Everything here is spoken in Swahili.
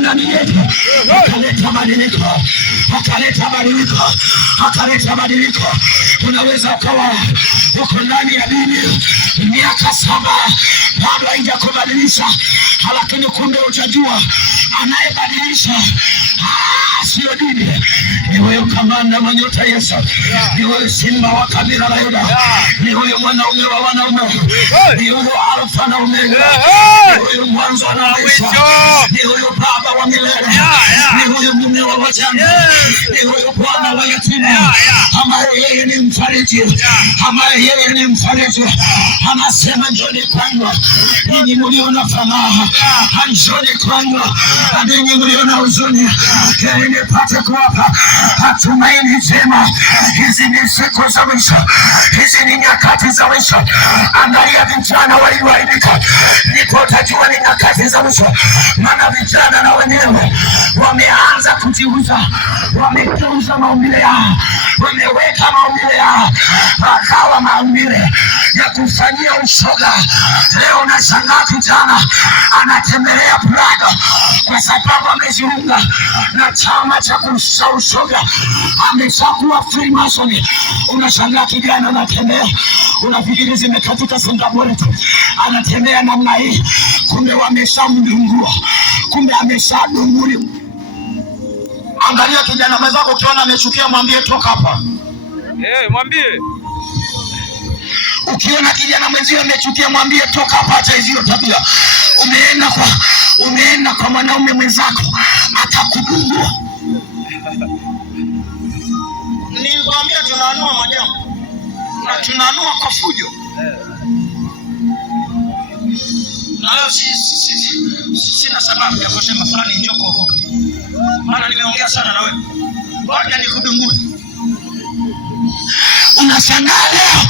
ndani yetu, akaleta badiliko, akaleta badiliko, akaleta badiliko. Unaweza ukawa uko ndani ya dini miaka 7 bado haijakubadilisha, lakini kumbe utajua anayebadilisha sio dini. Ni huyo kamanda mwenye nyota Yesu, ni huyo simba wa kabila la Yuda, ni huyo mwanaume wa wanaume, ni huyo Alfa na Omega, ni huyo mwanzo na mwisho, ni huyo baba wa milele, ni huyo mume wa wajane, ni huyo Bwana wa yatima, ambaye yeye ni mfariji, ambaye yeye ni mfariji. Anasema njoni kwangu ninyi mlio na furaha, njoni kwangu ninyi mlio na huzuni, ili nipate kuwapa tumaini njema. Hizi ni siku za mwisho, hizi ni nyakati za mwisho. Angalia vijana walioaibika, ndipo utajua ni nyakati za mwisho. Maana vijana na wenyewe wameanza kujiuza, wamegeuza maumbile yao, wameweka maumbile yao wakawa maumbile ya kufanyia ushoga. Leo nashangaa kijana anatembelea Prado kwa sababu amejiunga na chama cha kurusha ushoga, ameshakuwa Freemason. Unashangaa kijana anatembea, unafikiri zimekatika Singapore tu, anatembea namna hii, kumbe wameshamdungua, kumbe ameshadunguli. Angalia kijana mwenzako, ukiona amechukia mwambie toka hapa. Mwambie. Ukiona kijana mwenzio amechukia mwambie toka hapa, acha hizo tabia. Umeenda kwa mwanaume mwenzako atakudungua. Nilikwambia tunaanua majambo na tunaanua kwa fujo. Na leo sina sababu ya kusema fulani njoo kuokoka, maana nimeongea sana na wewe, ngoja nikudungue. Unashangaa leo